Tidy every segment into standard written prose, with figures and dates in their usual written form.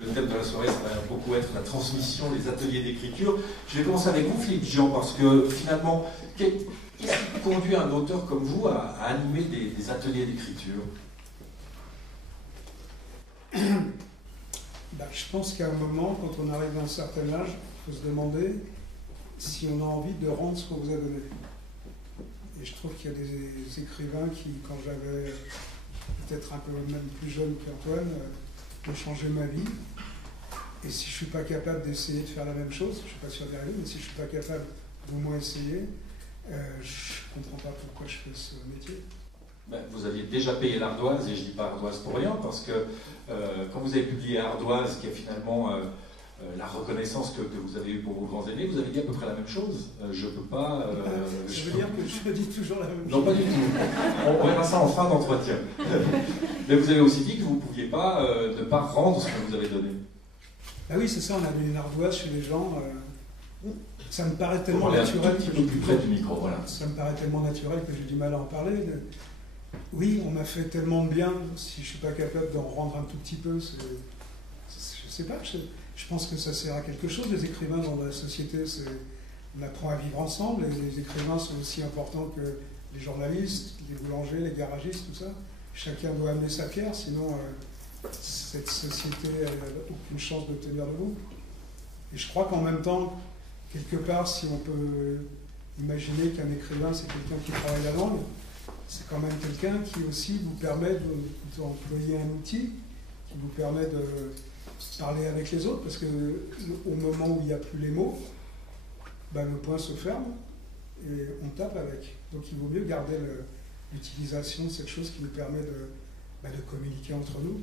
Le thème de la soirée, ça va beaucoup être la transmission, les ateliers d'écriture. Je vais commencer avec vous, Philippe Jean, parce que finalement, qu'est-ce qui conduit un auteur comme vous à animer des ateliers d'écriture? Je pense qu'à un moment, quand on arrive à un certain âge, il faut se demander si on a envie de rendre ce qu'on vous a donné. Et je trouve qu'il y a des écrivains qui, quand j'avais peut-être un peu même plus jeune qu'Antoine, ont changé ma vie. Et si je ne suis pas capable d'essayer de faire la même chose, je ne suis pas sûr d'y arriver, mais si je ne suis pas capable d'au moins essayer, je ne comprends pas pourquoi je fais ce métier. Vous aviez déjà payé l'Ardoise, et je ne dis pas Ardoise pour rien, parce que quand vous avez publié Ardoise, qui est finalement la reconnaissance que vous avez eue pour vos grands aînés, vous avez dit à peu près la même chose. Je ne peux pas... je veux dire que je dis toujours la même chose. Non, pas du tout. On verra ça en fin d'entretien. Mais vous avez aussi dit que vous ne pouviez pas ne pas rendre ce que vous avez donné. Ah oui, c'est ça, on a mis une ardoise chez les gens. Ça me paraît tellement naturel. Un petit peu plus près du micro, voilà. Ça me paraît tellement naturel que j'ai du mal à en parler. Oui, on m'a fait tellement de bien, si je ne suis pas capable d'en rendre un tout petit peu, je ne sais pas, je pense que ça sert à quelque chose. Les écrivains dans la société, on apprend à vivre ensemble, et les écrivains sont aussi importants que les journalistes, les boulangers, les garagistes, tout ça. Chacun doit amener sa pierre, sinon cette société n'a aucune chance de tenir debout. Et je crois qu'en même temps, quelque part, si on peut imaginer qu'un écrivain, c'est quelqu'un qui travaille la langue, c'est quand même quelqu'un qui aussi vous permet d'employer un outil, qui vous permet de parler avec les autres, parce qu'au moment où il n'y a plus les mots, le point se ferme et on tape avec. Donc il vaut mieux garder l'utilisation de cette chose qui nous permet de communiquer entre nous.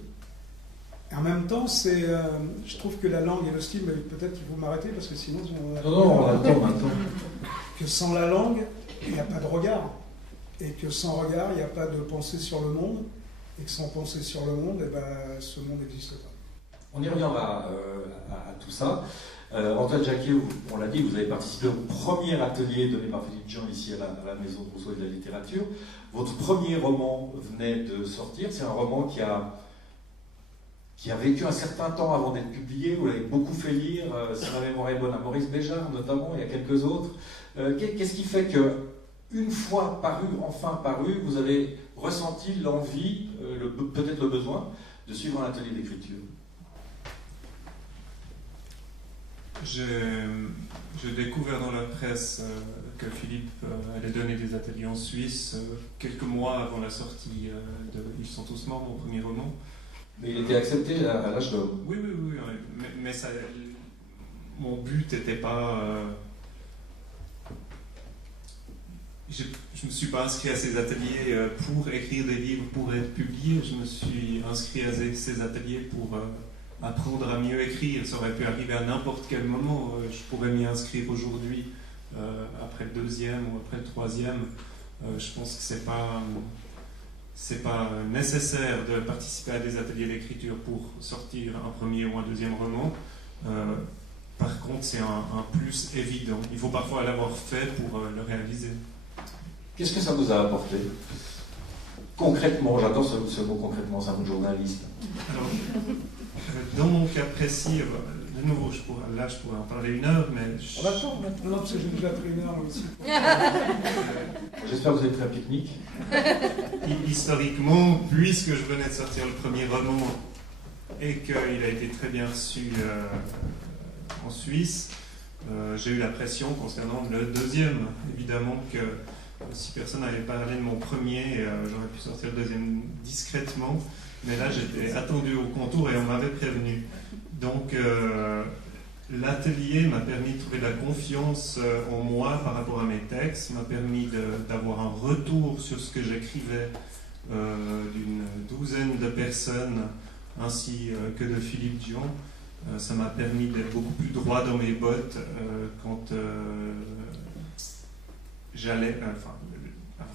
Et en même temps, je trouve que la langue et le style, peut-être qu'il faut m'arrêter, parce que sinon... Non, attends. Que sans la langue, il n'y a pas de regard. Et que sans regard, il n'y a pas de pensée sur le monde. Et que sans pensée sur le monde, ce monde n'existe pas. On y reviendra à tout ça. Antoine Jacquet, on l'a dit, vous avez participé au premier atelier donné par Philippe Jean ici à la Maison de Rousseau et de la Littérature. Votre premier roman venait de sortir. C'est un roman qui a vécu un certain temps avant d'être publié. Vous l'avez beaucoup fait lire, si ma mémoire est bonne, à Maurice Béjart notamment, et à quelques autres. Qu'est-ce qui fait que, une fois paru, enfin paru, vous avez ressenti l'envie, peut-être le besoin, de suivre un atelier d'écriture? J'ai découvert dans la presse que Philippe allait donner des ateliers en Suisse quelques mois avant la sortie de Ils sont tous morts, mon premier roman. Mais il était accepté à l'âge d'homme. Oui, mais ça, mon but n'était pas... je ne me suis pas inscrit à ces ateliers pour écrire des livres, pour être publié. Je me suis inscrit à ces ateliers pour apprendre à mieux écrire. Ça aurait pu arriver à n'importe quel moment. Je pourrais m'y inscrire aujourd'hui, après le deuxième ou après le troisième. Je pense que c'est pas nécessaire de participer à des ateliers d'écriture pour sortir un premier ou un deuxième roman. Par contre, c'est un plus évident. Il faut parfois l'avoir fait pour le réaliser. Qu'est-ce que ça vous a apporté? Concrètement, j'adore ce mot concrètement, c'est un mot de journaliste. Alors, dans mon cas précis, de nouveau, je pourrais en parler une heure, mais... On attend maintenant, parce que j'ai déjà pris une heure aussi. J'espère que vous avez pris un pique-nique. Historiquement, puisque je venais de sortir le premier roman et qu'il a été très bien reçu en Suisse, j'ai eu la pression concernant le deuxième. Évidemment que si personne n'avait parlé de mon premier, j'aurais pu sortir le deuxième discrètement, mais là j'étais attendu au contour et on m'avait prévenu. Donc l'atelier m'a permis de trouver de la confiance en moi par rapport à mes textes, m'a permis d'avoir un retour sur ce que j'écrivais d'une douzaine de personnes, ainsi que de Philippe Jean. Ça m'a permis d'être beaucoup plus droit dans mes bottes quand j'allais, avoir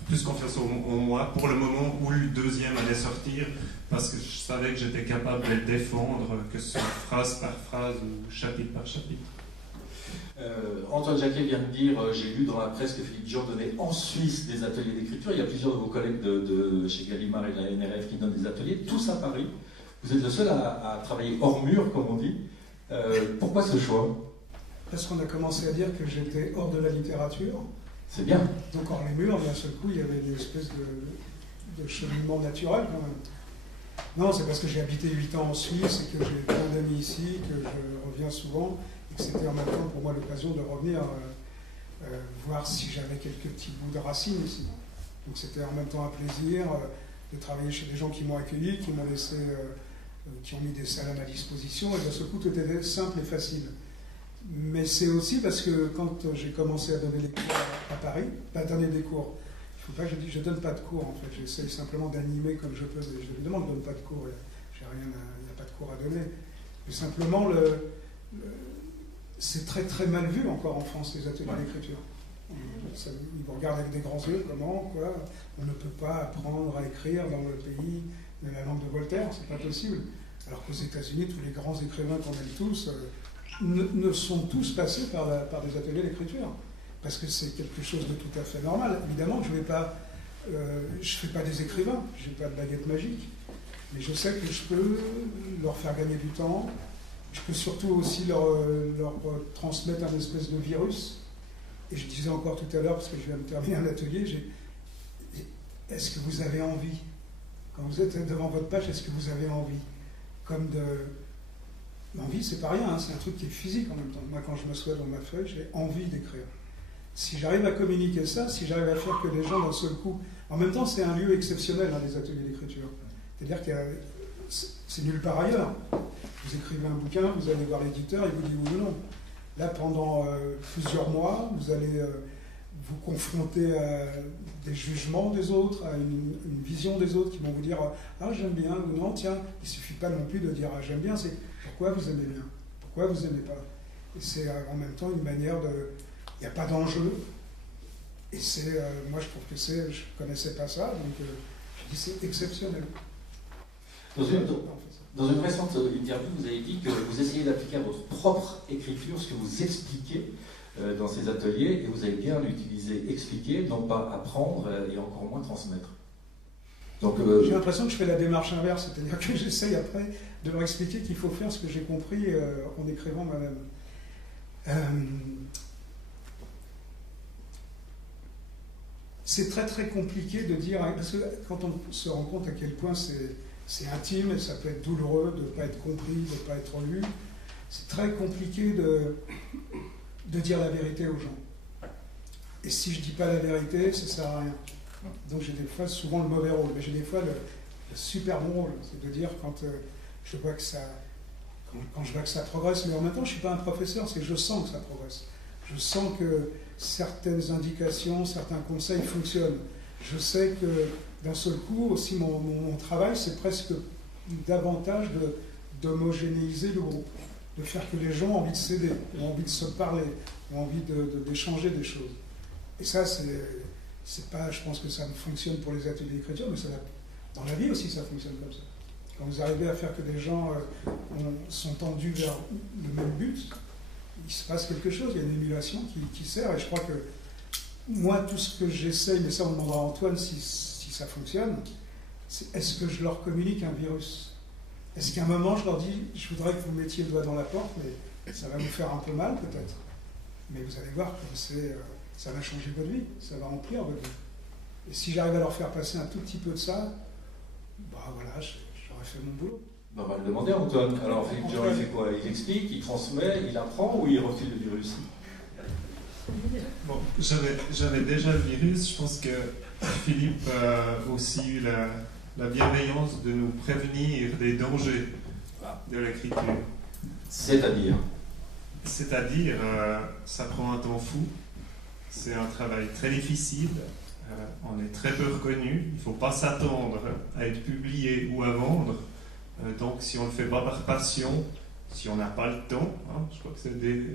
plus confiance en moi pour le moment où le deuxième allait sortir, parce que je savais que j'étais capable de le défendre, que ce soit phrase par phrase ou chapitre par chapitre. Antoine Jacquet vient de dire, j'ai lu dans la presse que Philippe Jean donnait en Suisse des ateliers d'écriture. Il y a plusieurs de vos collègues de chez Gallimard et de la NRF qui donnent des ateliers, tous à Paris. Vous êtes le seul à travailler hors mur, comme on dit. Pourquoi ce choix? Parce qu'on a commencé à dire que j'étais hors de la littérature. C'est bien. Donc hors les murs, d'un seul coup, il y avait une espèce de cheminement naturel quand même. Non, c'est parce que j'ai habité 8 ans en Suisse et que j'ai plein d'amis ici, que je reviens souvent, et que c'était en même temps pour moi l'occasion de revenir voir si j'avais quelques petits bouts de racines ici. Donc c'était en même temps un plaisir de travailler chez des gens qui m'ont accueilli, qui m'ont laissé, qui ont mis des salles à ma disposition, et d'un seul coup tout était simple et facile. Mais c'est aussi parce que quand j'ai commencé à donner des cours à Paris, pas donner des cours, il ne faut pas que je dise je ne donne pas de cours en fait, j'essaie simplement d'animer comme je peux, mais évidemment je ne donne pas de cours, il n'y a pas de cours à donner. Mais simplement, c'est très très mal vu encore en France les ateliers d'écriture. Ils vous regardent avec des grands yeux, comment, quoi, on ne peut pas apprendre à écrire dans le pays de la langue de Voltaire, c'est pas possible. Alors qu'aux États-Unis, tous les grands écrivains qu'on aime tous ne sont tous passés par des ateliers d'écriture, parce que c'est quelque chose de tout à fait normal. Évidemment que je ne fais pas des écrivains, je n'ai pas de baguette magique, mais je sais que je peux leur faire gagner du temps, je peux surtout aussi leur transmettre un espèce de virus. Et je disais encore tout à l'heure, parce que je viens de terminer un atelier, est-ce que vous avez envie, quand vous êtes devant votre page, est-ce que vous avez envie, comme de... L'envie, c'est pas rien, hein, c'est un truc qui est physique en même temps. Moi, quand je m'assois dans ma feuille, j'ai envie d'écrire. Si j'arrive à communiquer ça, si j'arrive à faire que les gens, d'un seul coup... En même temps, c'est un lieu exceptionnel, hein, les ateliers d'écriture. C'est-à-dire que c'est nulle part ailleurs. Vous écrivez un bouquin, vous allez voir l'éditeur, il vous dit oui ou non. Là, pendant plusieurs mois, vous allez vous confronter à des jugements des autres, à une vision des autres qui vont vous dire « Ah, j'aime bien » ou « Non, tiens, il ne suffit pas non plus de dire « Ah, j'aime bien », c'est « Pourquoi vous aimez bien ? Pourquoi vous n'aimez pas ?» Et c'est en même temps une manière de... Il n'y a pas d'enjeu. Et c'est... moi, je trouve que c'est... Je ne connaissais pas ça, donc je dis c'est exceptionnel. Dans une récente interview, vous avez dit que vous essayez d'appliquer à votre propre écriture ce que vous expliquez dans ces ateliers, et vous avez bien utilisé expliquer, non pas apprendre et encore moins transmettre. Donc, j'ai l'impression que je fais la démarche inverse, c'est-à-dire que j'essaye après de leur expliquer qu'il faut faire ce que j'ai compris en écrivant moi-même. C'est très très compliqué de dire, parce que quand on se rend compte à quel point c'est intime et ça peut être douloureux de ne pas être compris, de ne pas être lu, c'est très compliqué de dire la vérité aux gens. Et si je ne dis pas la vérité, ça ne sert à rien. Donc j'ai des fois souvent le mauvais rôle, mais j'ai des fois le super bon rôle, c'est de dire quand je vois que ça progresse, mais en même temps je ne suis pas un professeur, c'est que je sens que ça progresse. Je sens que certaines indications, certains conseils fonctionnent. Je sais que d'un seul coup, aussi mon travail, c'est presque davantage d'homogénéiser le groupe, de faire que les gens ont envie de s'aider, ont envie de se parler, ont envie d'échanger des choses. Et ça, c'est pas, je pense que ça fonctionne pour les ateliers d'écriture, mais dans la vie aussi, ça fonctionne comme ça. Quand vous arrivez à faire que des gens sont tendus vers le même but, il se passe quelque chose, il y a une émulation qui sert, et je crois que moi, tout ce que j'essaye, mais ça on demandera à Antoine si ça fonctionne, c'est est-ce que je leur communique un virus? Est-ce qu'à un moment je leur dis, je voudrais que vous mettiez le doigt dans la porte, mais ça va vous faire un peu mal peut-être, mais vous allez voir que ça va changer votre vie, ça va remplir votre vie. Et si j'arrive à leur faire passer un tout petit peu de ça, bah voilà, j'aurais fait mon boulot. On va le demander à Antoine. Alors Philippe Jean, il fait quoi? Il explique, il transmet, il apprend ou il refile le virus? Bon, j'avais déjà le virus. Je pense que Philippe a aussi eu la bienveillance de nous prévenir des dangers de l'écriture. C'est-à-dire, ça prend un temps fou. C'est un travail très difficile. On est très peu reconnu. Il ne faut pas s'attendre à être publié ou à vendre. Donc, si on ne le fait pas par passion, si on n'a pas le temps, hein, je crois que c'est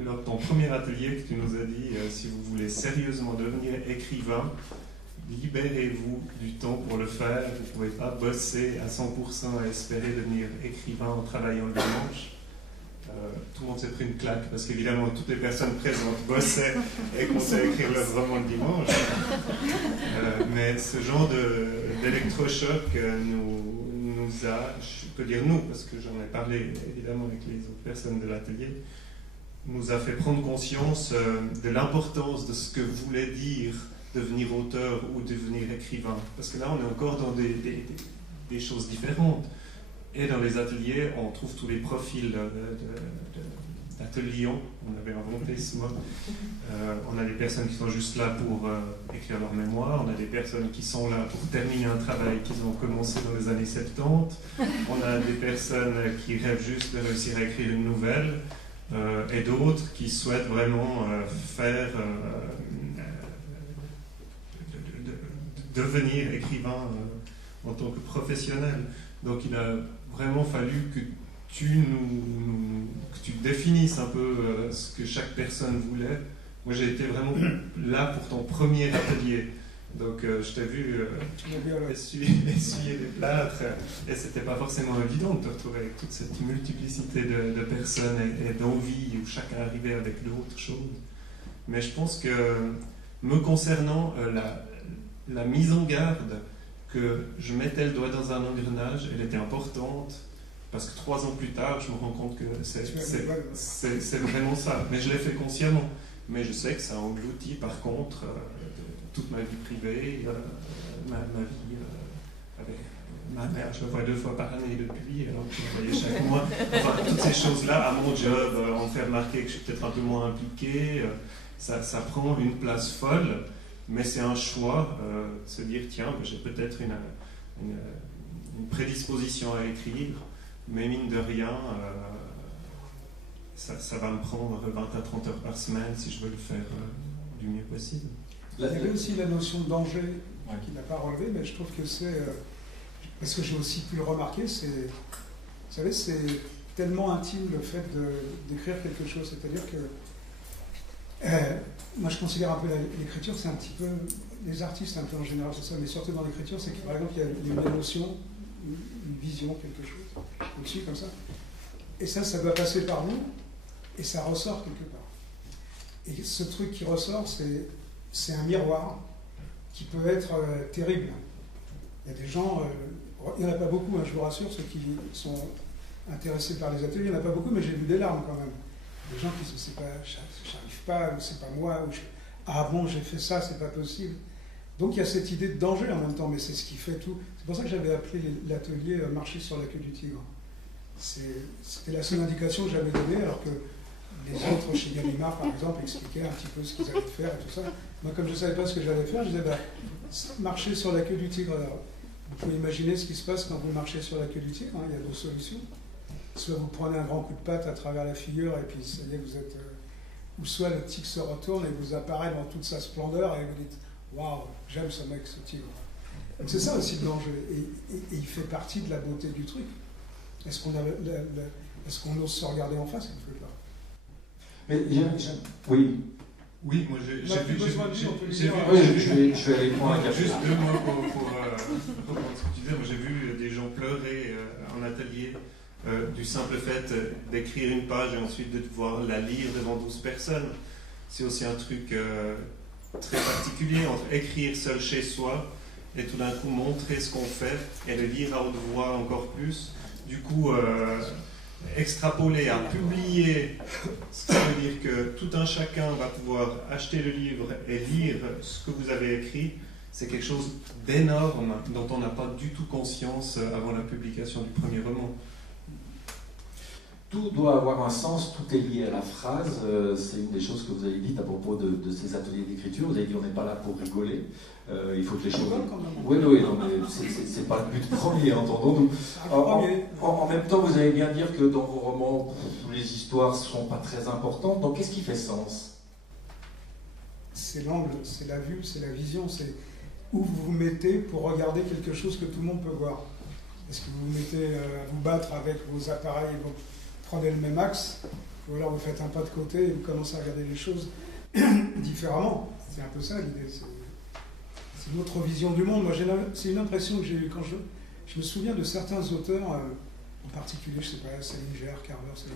lors de ton premier atelier que tu nous as dit, si vous voulez sérieusement devenir écrivain, libérez-vous du temps pour le faire. Vous ne pouvez pas bosser à 100% et espérer devenir écrivain en travaillant le dimanche. Tout le monde s'est pris une claque parce qu'évidemment toutes les personnes présentes bossaient et comptaient écrire leur roman le dimanche. Mais ce genre d'électrochoc nous je peux dire nous, parce que j'en ai parlé évidemment avec les autres personnes de l'atelier, nous a fait prendre conscience de l'importance de ce que voulait dire devenir auteur ou devenir écrivain. Parce que là, on est encore dans des choses différentes. Et dans les ateliers, on trouve tous les profils d'ateliers. On avait inventé ce mot. On a des personnes qui sont juste là pour écrire leur mémoire. On a des personnes qui sont là pour terminer un travail qu'ils ont commencé dans les années 70. On a des personnes qui rêvent juste de réussir à écrire une nouvelle. Et d'autres qui souhaitent vraiment devenir écrivain en tant que professionnel. Donc il a vraiment fallu que tu définisses un peu ce que chaque personne voulait. Moi j'ai été vraiment là pour ton premier atelier. Donc je t'ai vu essuyer des plâtres et c'était pas forcément évident de te retrouver avec toute cette multiplicité de personnes et d'envies où chacun arrivait avec d'autres choses. Mais je pense que me concernant, la mise en garde que je mettais le doigt dans un engrenage, elle était importante parce que 3 ans plus tard, je me rends compte que c'est vraiment ça. Mais je l'ai fait consciemment. Mais je sais que ça engloutit par contre toute ma vie privée, ma vie avec ma mère, je la vois 2 fois par année depuis, alors que je la voyais chaque mois. Enfin, toutes ces choses-là, à mon job, on me fait remarquer que je suis peut-être un peu moins impliqué, ça prend une place folle, mais c'est un choix de se dire, tiens, j'ai peut-être une prédisposition à écrire, mais mine de rien, ça va me prendre 20 à 30 heures par semaine si je veux le faire du mieux possible. Il y avait aussi la notion de danger qu'il n'a pas relevé, mais je trouve que c'est... parce que j'ai aussi pu le remarquer, vous savez, c'est tellement intime le fait d'écrire quelque chose. C'est-à-dire que... moi, je considère un peu l'écriture, c'est un petit peu... Les artistes, un peu en général, c'est ça, mais surtout dans l'écriture, c'est que, par exemple, il y a une émotion, une vision, quelque chose, au-dessus, comme ça. Et ça doit passer par nous, et ça ressort quelque part. Et ce truc qui ressort, c'est un miroir qui peut être terrible. Il y a des gens, il n'y en a pas beaucoup, hein, je vous rassure, ceux qui sont intéressés par les ateliers, il n'y en a pas beaucoup, mais j'ai vu des larmes quand même. Des gens qui disent, j'arrive pas, ou c'est pas moi, ou ah bon, j'ai fait ça, c'est pas possible. Donc il y a cette idée de danger en même temps, mais c'est ce qui fait tout. C'est pour ça que j'avais appelé l'atelier Marcher sur la queue du tigre. C'était la seule indication que j'avais donnée, alors que les autres, chez Gallimard par exemple, expliquaient un petit peu ce qu'ils allaient faire et tout ça. Moi, comme je ne savais pas ce que j'allais faire, je disais, marcher sur la queue du tigre. Alors, vous pouvez imaginer ce qui se passe quand vous marchez sur la queue du tigre, hein, il y a 2 solutions. Soit vous prenez un grand coup de patte à travers la figure, et puis ça y est, vous êtes... ou soit le tigre se retourne et vous apparaît dans toute sa splendeur, et vous dites, waouh, j'aime ce mec, ce tigre. Donc c'est ça aussi le danger, et il fait partie de la beauté du truc. Est-ce qu'on ose se regarder en face? Il ne fait pas. Mais oui. Oui, moi j'ai vu. Je vais aller prendre un café. Juste 2 mots pour reprendre ce que tu disais. Moi j'ai vu des gens pleurer en atelier du simple fait d'écrire une page et ensuite de devoir la lire devant 12 personnes. C'est aussi un truc très particulier entre écrire seul chez soi et tout d'un coup montrer ce qu'on fait et le lire à haute voix encore plus. Du coup, extrapoler à publier, ce qui veut dire que tout un chacun va pouvoir acheter le livre et lire ce que vous avez écrit, c'est quelque chose d'énorme dont on n'a pas du tout conscience avant la publication du premier roman. Tout doit avoir un sens, tout est lié à la phrase. C'est une des choses que vous avez dites à propos de ces ateliers d'écriture. Vous avez dit on n'est pas là pour rigoler. Il faut que les choses... Oui, non, mais c'est pas le but premier, entendons-nous. En même temps, vous allez bien dire que dans vos romans, les histoires ne sont pas très importantes. Donc qu'est-ce qui fait sens? C'est l'angle, c'est la vue, c'est la vision. C'est où vous vous mettez pour regarder quelque chose que tout le monde peut voir. Est-ce que vous vous mettez à vous battre avec vos appareils, vous prenez le même axe, ou alors vous faites un pas de côté et vous commencez à regarder les choses différemment. C'est un peu ça l'idée. C'est notre vision du monde. Moi, c'est une impression que j'ai eue quand je me souviens de certains auteurs, en particulier, je ne sais pas, Salinger, Carver, etc.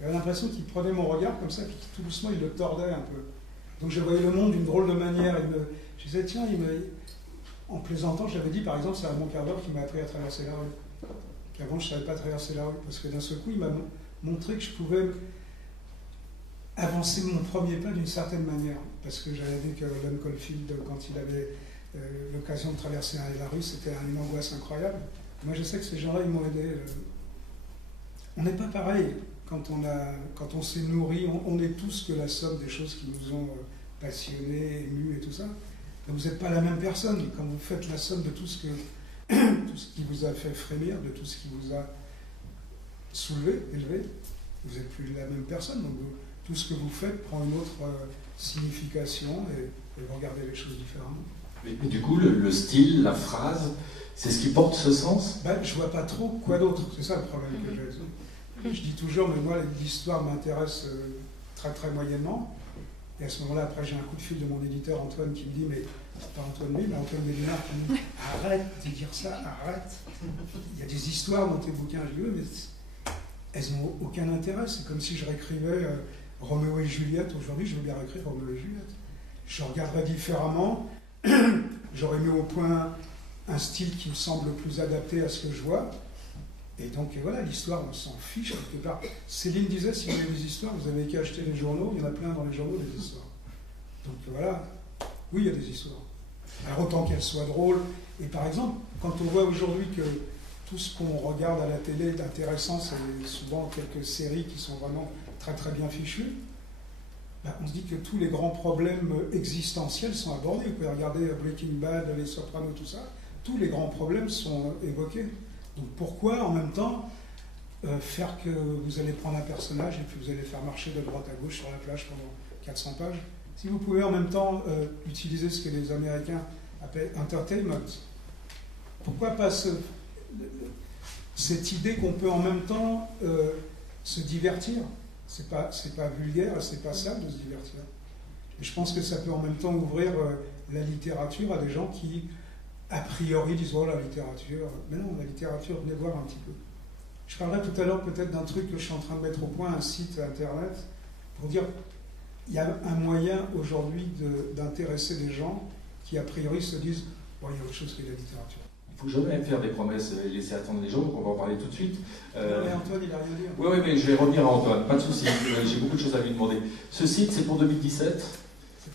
J'avais l'impression qu'ils prenaient mon regard comme ça, puis tout doucement, ils le tordaient un peu. Donc je voyais le monde d'une drôle de manière. Je disais, tiens, en plaisantant, j'avais dit, par exemple, c'est Raymond Carver qui m'a appris à traverser la rue. qu'avant je ne savais pas traverser la rue, parce que d'un seul coup, il m'a montré que je pouvais avancer mon premier pas d'une certaine manière, parce que j'avais dit que Holden Caulfield, quand il avait l'occasion de traverser la rue, c'était une angoisse incroyable. Moi, je sais que ces gens-là, ils m'ont aidé. On n'est pas pareil. Quand on s'est nourri, on est tous que la somme des choses qui nous ont passionnés, émus et tout ça. Donc vous n'êtes pas la même personne. Quand vous faites la somme de tout ce qui vous a fait frémir, de tout ce qui vous a soulevé, élevé, vous n'êtes plus la même personne. Donc tout ce que vous faites prend une autre signification et vous regardez les choses différemment. Mais du coup, le style, la phrase, c'est ce qui porte ce sens? Je ne vois pas trop quoi d'autre. C'est ça le problème que j'ai. Je dis toujours, mais moi, l'histoire m'intéresse très très moyennement. Et à ce moment-là, après, j'ai un coup de fil de mon éditeur Antoine qui me dit, mais pas Antoine lui, mais Antoine Mélinard qui me dit, arrête de dire ça, arrête. Il y a des histoires dans tes bouquins. Je dis, oui, mais elles n'ont aucun intérêt. C'est comme si je réécrivais Roméo et Juliette. Aujourd'hui, je veux bien réécrire Roméo et Juliette. Je regarderais différemment. J'aurais mis au point un style qui me semble plus adapté à ce que je vois. Et donc voilà, l'histoire, on s'en fiche quelque part. Céline disait, si vous avez des histoires, vous avez qu'à acheter les journaux, il y en a plein dans les journaux des histoires. Donc voilà, oui, il y a des histoires. Alors autant qu'elles soient drôles. Et par exemple, quand on voit aujourd'hui que tout ce qu'on regarde à la télé d'intéressant, c'est souvent quelques séries qui sont vraiment très très bien fichues, on se dit que tous les grands problèmes existentiels sont abordés. Vous pouvez regarder Breaking Bad, Les Sopranos, tout ça. Tous les grands problèmes sont évoqués. Donc pourquoi, en même temps, faire que vous allez prendre un personnage et puis vous allez faire marcher de droite à gauche sur la plage pendant 400 pages? Si vous pouvez en même temps utiliser ce que les Américains appellent entertainment, pourquoi pas cette idée qu'on peut en même temps se divertir? C'est pas vulgaire, c'est pas sale de se divertir. Et je pense que ça peut en même temps ouvrir la littérature à des gens qui, a priori, disent « Oh, la littérature ». Mais non, la littérature, venez voir un petit peu. Je parlerai tout à l'heure peut-être d'un truc que je suis en train de mettre au point, un site internet, pour dire il y a un moyen aujourd'hui d'intéresser des gens qui, a priori, se disent « Oh, il y a autre chose que la littérature ». Il faut jamais faire des promesses et laisser attendre les gens, donc on va en parler tout de suite. Mais Antoine, il a rien à dire. Oui, mais je vais revenir à Antoine, pas de souci, j'ai beaucoup de choses à lui demander. Ce site, c'est pour 2017,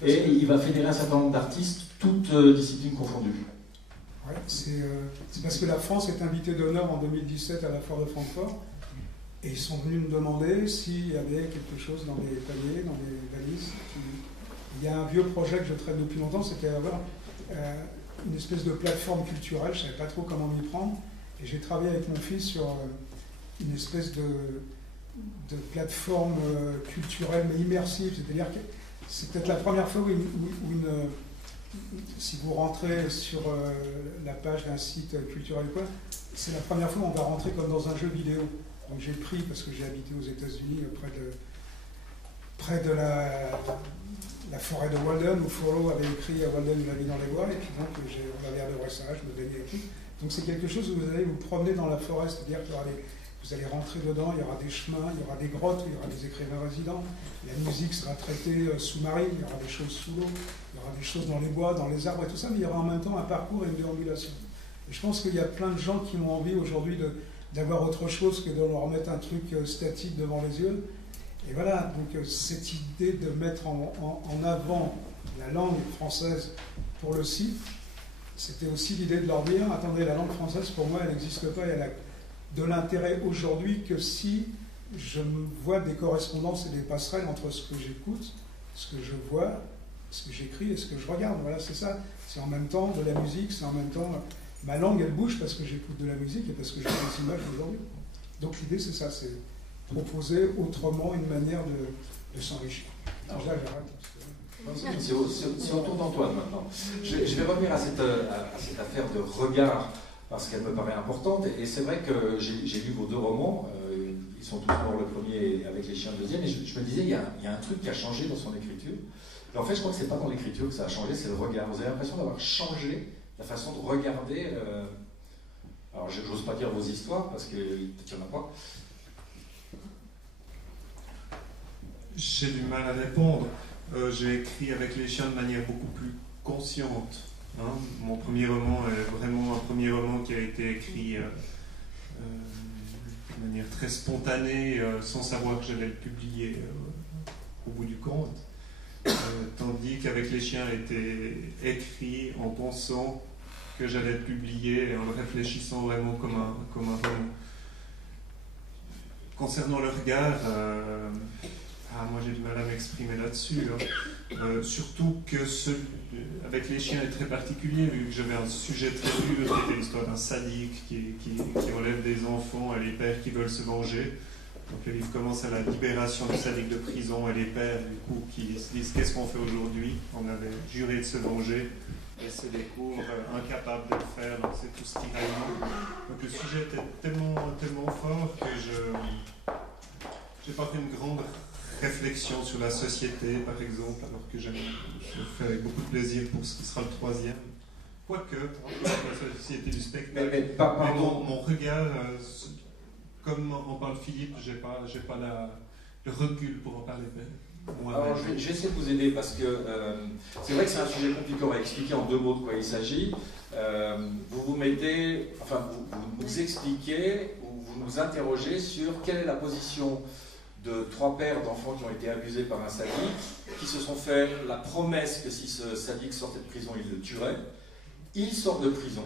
et il va fédérer un certain nombre d'artistes, toutes disciplines confondues. Ouais, c'est parce que la France est invitée d'honneur en 2017 à la foire de Francfort, et ils sont venus me demander s'il y avait quelque chose dans les paniers, dans les valises. Il y a un vieux projet que je traite depuis longtemps, c'était avoir une espèce de plateforme culturelle, je ne savais pas trop comment m'y prendre, et j'ai travaillé avec mon fils sur une espèce de plateforme culturelle mais immersive, c'est-à-dire que c'est peut-être la première fois où si vous rentrez sur la page d'un site culturel ou quoi, c'est la première fois où on va rentrer comme dans un jeu vidéo. Donc j'ai pris, parce que j'ai habité aux États-Unis près de la forêt de Walden, où Thoreau avait écrit Walden, la vie dans les bois, et puis donc on avait adoré ça, je me baignais et tout. Donc c'est quelque chose où vous allez vous promener dans la forêt, c'est-à-dire que vous allez rentrer dedans, il y aura des chemins, il y aura des grottes, il y aura des écrivains résidents, la musique sera traitée sous-marine, il y aura des choses sous l'eau, il y aura des choses dans les bois, dans les arbres et tout ça, mais il y aura en même temps un parcours et une déambulation. Et je pense qu'il y a plein de gens qui ont envie aujourd'hui d'avoir autre chose que de leur mettre un truc statique devant les yeux. Et voilà, donc cette idée de mettre en avant la langue française pour le site, c'était aussi l'idée de leur dire, attendez, la langue française pour moi elle n'existe pas, elle a de l'intérêt aujourd'hui que si je vois des correspondances et des passerelles entre ce que j'écoute, ce que je vois, ce que j'écris et ce que je regarde. Voilà, c'est ça. C'est en même temps de la musique, c'est en même temps... Ma langue, elle bouge parce que j'écoute de la musique et parce que j'ai des images aujourd'hui. Donc l'idée, c'est ça, c'est proposer autrement une manière de s'enrichir. Déjà, j'arrête. C'est au tour d'Antoine maintenant. Je vais revenir à cette affaire de regard, parce qu'elle me paraît importante. Et c'est vrai que j'ai lu vos deux romans, ils sont tous morts, le premier avec Les Chiens, le deuxième, et je me disais, il y a un truc qui a changé dans son écriture. Et en fait, je crois que c'est pas dans l'écriture que ça a changé, c'est le regard. Vous avez l'impression d'avoir changé la façon de regarder. Alors, je n'ose pas dire vos histoires, parce que peut-être qu'il n'y en a pas. J'ai du mal à répondre. J'ai écrit avec Les Chiens de manière beaucoup plus consciente. Hein. Mon premier roman est vraiment un premier roman qui a été écrit manière très spontanée, sans savoir que j'allais le publier au bout du compte. Tandis qu'avec les chiens était écrit en pensant que j'allais le publier et en le réfléchissant vraiment comme un roman. Concernant le regard, moi j'ai du mal à m'exprimer là-dessus. Surtout que avec les chiens est très particulier, vu que j'avais un sujet très dur qui était l'histoire d'un sadique qui enlève des enfants et les pères qui veulent se venger. Donc le livre commence à la libération du sadique de prison et les pères du coup qui se disent qu'est-ce qu'on fait aujourd'hui? On avait juré de se venger et se découvre incapable de le faire, donc c'est tout ce tiraillement. Donc le sujet était tellement fort que j'ai pas fait une grande réflexion sur la société, par exemple, alors que je le fais avec beaucoup de plaisir pour ce qui sera le troisième. Quoique, la société du spectacle. Mais mon regard, comme en parle Philippe, j'ai pas le recul pour en parler. Alors, je vais essayer de vous aider parce que c'est vrai que c'est un sujet compliqué. On va expliquer en 2 mots de quoi il s'agit. Vous nous expliquez ou vous nous interrogez sur quelle est la position de 3 pères d'enfants qui ont été abusés par un sadique, qui se sont fait la promesse que si ce sadique sortait de prison, il le tuerait. Ils sortent de prison.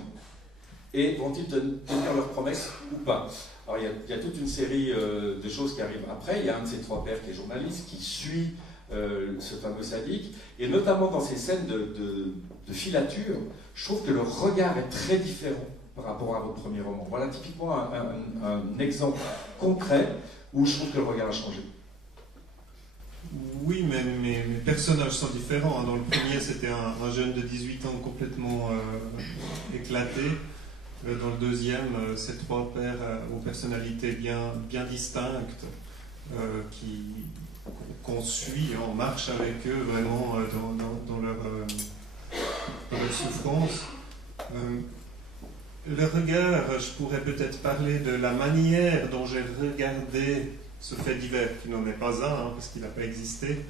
Et vont-ils tenir leur promesse ou pas? Alors il y a toute une série de choses qui arrivent après. Il y a un de ces 3 pères qui est journaliste, qui suit ce fameux sadique. Et notamment dans ces scènes de filature, je trouve que le regard est très différent par rapport à votre premier roman. Voilà typiquement un exemple concret où je trouve que le regard a changé. Oui, mais mes personnages sont différents. Dans le premier, c'était un jeune de 18 ans complètement éclaté. Dans le deuxième, c'est 3 pères aux personnalités bien distinctes qu'on suit, on marche avec eux vraiment dans leur souffrance. Le regard, je pourrais peut-être parler de la manière dont j'ai regardé ce fait divers, qui n'en est pas un, parce qu'il n'a pas existé,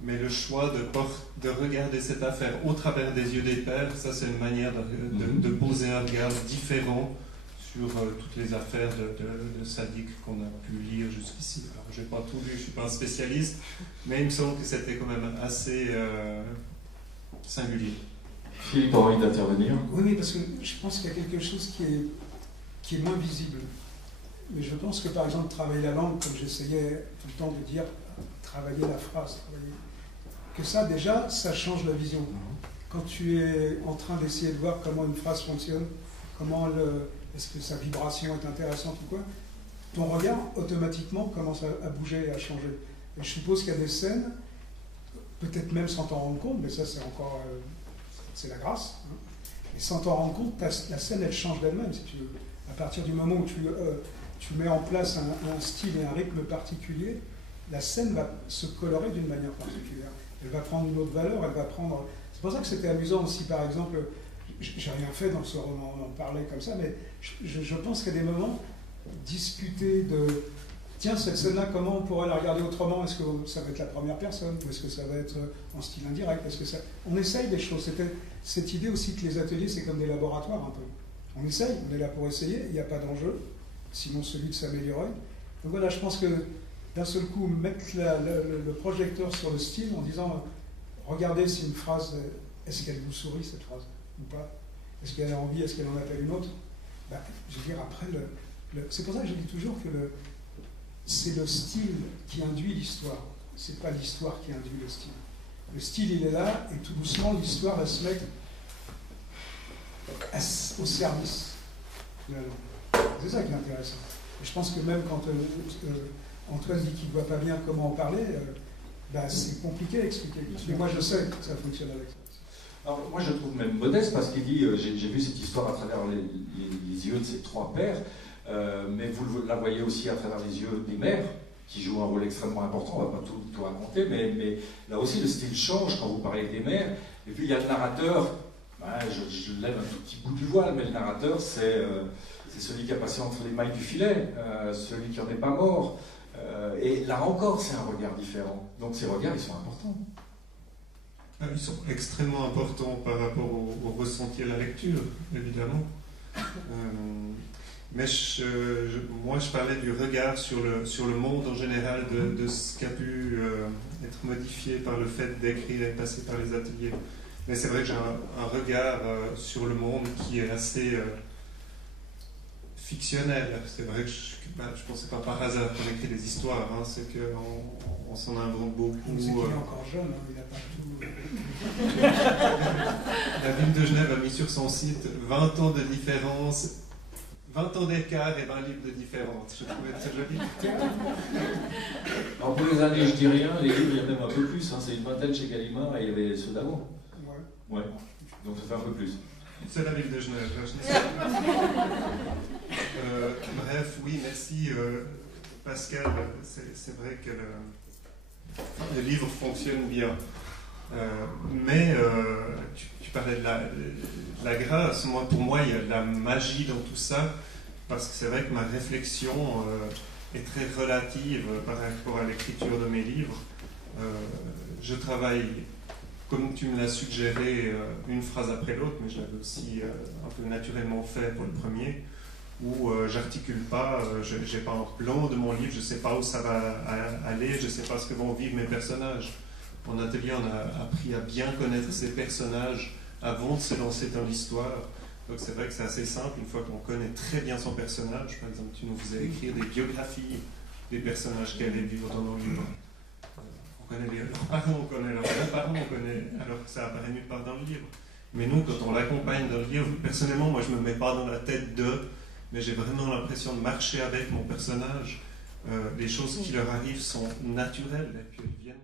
mais le choix de regarder cette affaire au travers des yeux des pères, ça c'est une manière de poser un regard différent sur toutes les affaires de sadiques qu'on a pu lire jusqu'ici. Alors je n'ai pas tout lu, je ne suis pas un spécialiste, mais il me semble que c'était quand même assez singulier. Philippe a envie d'intervenir? Oui, parce que je pense qu'il y a quelque chose qui est moins visible. Mais je pense que par exemple, travailler la langue, comme j'essayais tout le temps de dire, travailler la phrase, que ça déjà, ça change la vision. Quand tu es en train d'essayer de voir comment une phrase fonctionne, est-ce que sa vibration est intéressante ou quoi, ton regard automatiquement commence à bouger et à changer. Et je suppose qu'il y a des scènes, peut-être même sans t'en rendre compte, mais ça c'est encore... c'est la grâce. Hein. Et sans t'en rendre compte, la scène, elle change d'elle-même, si tu veux. À partir du moment où tu mets en place un style et un rythme particulier, la scène va se colorer d'une manière particulière. Elle va prendre une autre valeur, elle va prendre... C'est pour ça que c'était amusant aussi, par exemple, j'ai rien fait dans ce roman, on en parlait comme ça, mais je pense qu'il y a des moments, discuter de... Tiens, cette scène-là, comment on pourrait la regarder autrement? Est-ce que ça va être la première personne? Ou est-ce que ça va être en style indirect? On essaye des choses. C'était cette idée aussi que les ateliers, c'est comme des laboratoires un peu. On essaye, on est là pour essayer, il n'y a pas d'enjeu, sinon celui de s'améliorer. Donc voilà, je pense que d'un seul coup, mettre le projecteur sur le style en disant regardez si une phrase, est-ce qu'elle vous sourit cette phrase ou pas? Est-ce qu'elle a envie, est-ce qu'elle en appelle une autre? Je veux dire, après, c'est pour ça que je dis toujours que c'est le style qui induit l'histoire. C'est pas l'histoire qui induit le style. Le style, il est là, et tout doucement, l'histoire va se mettre au service de la langue. C'est ça qui est intéressant. Et je pense que même quand Antoine dit qu'il ne voit pas bien comment en parler, c'est compliqué à expliquer. Mais moi, je sais que ça fonctionne avec ça. Alors, moi, je trouve même modeste parce qu'il dit j'ai vu cette histoire à travers les yeux de ces 3 pères, mais vous la voyez aussi à travers les yeux des mères, qui jouent un rôle extrêmement important. On ne va pas tout raconter, mais là aussi, le style change quand vous parlez des mères. Et puis, il y a le narrateur, je lève un tout petit bout du voile, mais le narrateur, c'est celui qui a passé entre les mailles du filet, celui qui n'en est pas mort. Et là encore, c'est un regard différent. Donc, ces regards, ils sont importants. Ils sont extrêmement importants par rapport au ressenti à la lecture, évidemment. Mais moi, je parlais du regard sur le monde en général, de ce qui a pu être modifié par le fait d'écrire et passer par les ateliers. Mais c'est vrai que j'ai un regard sur le monde qui est assez fictionnel. C'est vrai que je pense que c'est pas par hasard qu'on écrit des histoires, hein, c'est qu'on s'en invente beaucoup. C'est qu'il est encore jeune, hein, il n'a pas tout. La ville de Genève a mis sur son site 20 ans de différence. 20 ans d'écart et 20 livres de différence. Je trouvais ça joli. Alors pour les années, je dis rien, les livres, il y a même un peu plus. Hein. C'est une vingtaine chez Gallimard et il y avait ceux d'avant. Ouais. Donc ça fait un peu plus. C'est la ville de Genève. Bref, oui, merci Pascal. C'est vrai que le livre fonctionne bien. Mais tu parlais de la grâce. Pour moi, il y a de la magie dans tout ça, parce que c'est vrai que ma réflexion est très relative par rapport à l'écriture de mes livres. Je travaille, comme tu me l'as suggéré, une phrase après l'autre, mais je l'avais aussi un peu naturellement fait pour le premier, où j'articule pas, j'ai pas un plan de mon livre, je sais pas où ça va aller, je sais pas ce que vont vivre mes personnages. En atelier, on a appris à bien connaître ces personnages avant de se lancer dans l'histoire. Donc c'est vrai que c'est assez simple, une fois qu'on connaît très bien son personnage. Par exemple, tu nous faisais écrire des biographies des personnages qui allaient vivre dans nos livres. On connaît leurs parents, on connaît leurs grands-parents, on connaît, alors que ça apparaît nulle part dans le livre. Mais nous, quand on l'accompagne dans le livre, personnellement, moi je ne me mets pas dans la tête d'eux, mais j'ai vraiment l'impression de marcher avec mon personnage. Les choses qui leur arrivent sont naturelles, et puis elles viennent